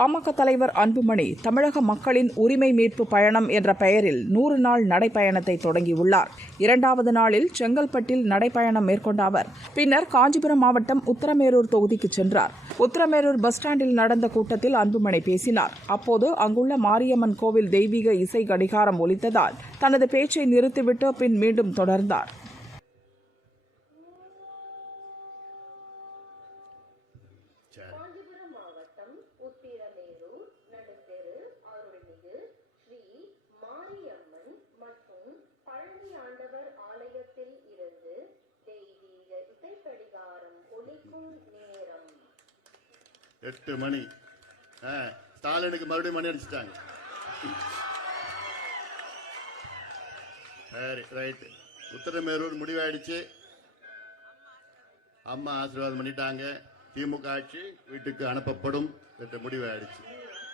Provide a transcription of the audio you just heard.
பாமக தலைவர் அன்புமணி தமிழக மக்களின் உரிமை மீட்பு பயணம் என்ற பெயரில் 100 நாள் நடைப்பயணத்தை தொடங்கியுள்ளார். 2வது நாளில் செங்கல்பட்டில் நடைப்பயணம் மேற்கொண்ட அவர் பின்னர் காஞ்சிபுரம் மாவட்டம் உத்தரமேரூர் தொகுதிக்கு சென்றார். உத்தரமேரூர் பஸ் ஸ்டாண்டில் நடந்த கூட்டத்தில் அன்புமணி பேசினார். அப்போது அங்குள்ள மாரியம்மன் கோவில் தெய்வீக இசை கடிகாரம் ஒலித்ததால் தனது பேச்சை நிறுத்திவிட்டு பின் மீண்டும் தொடர்ந்தார். காஞ்சிபுரம் மாவட்டம் உத்திரமேரூர் நடுத்தெரு அருள்மிகு ஸ்ரீ மாரியம்மன் மற்றும் பழனி ஆண்டவர் ஆலயத்தில் இருந்து தெய்வீக இசைக்கடிகாரம் ஒலிக்கும் நேரம் 8 மணி. ஸ்டாலினுக்கு மறுபடியும் மணி அடிச்சிட்டாங்க. சரி, ரைட். உத்தரமேரூர் முடிவாயிடுச்சு. அம்மா ஆசீர்வாதம் பண்ணிட்டாங்க. திமுக ஆட்சி வீட்டுக்கு அனுப்பப்படும் என்ற முடிவாயிடுச்சு.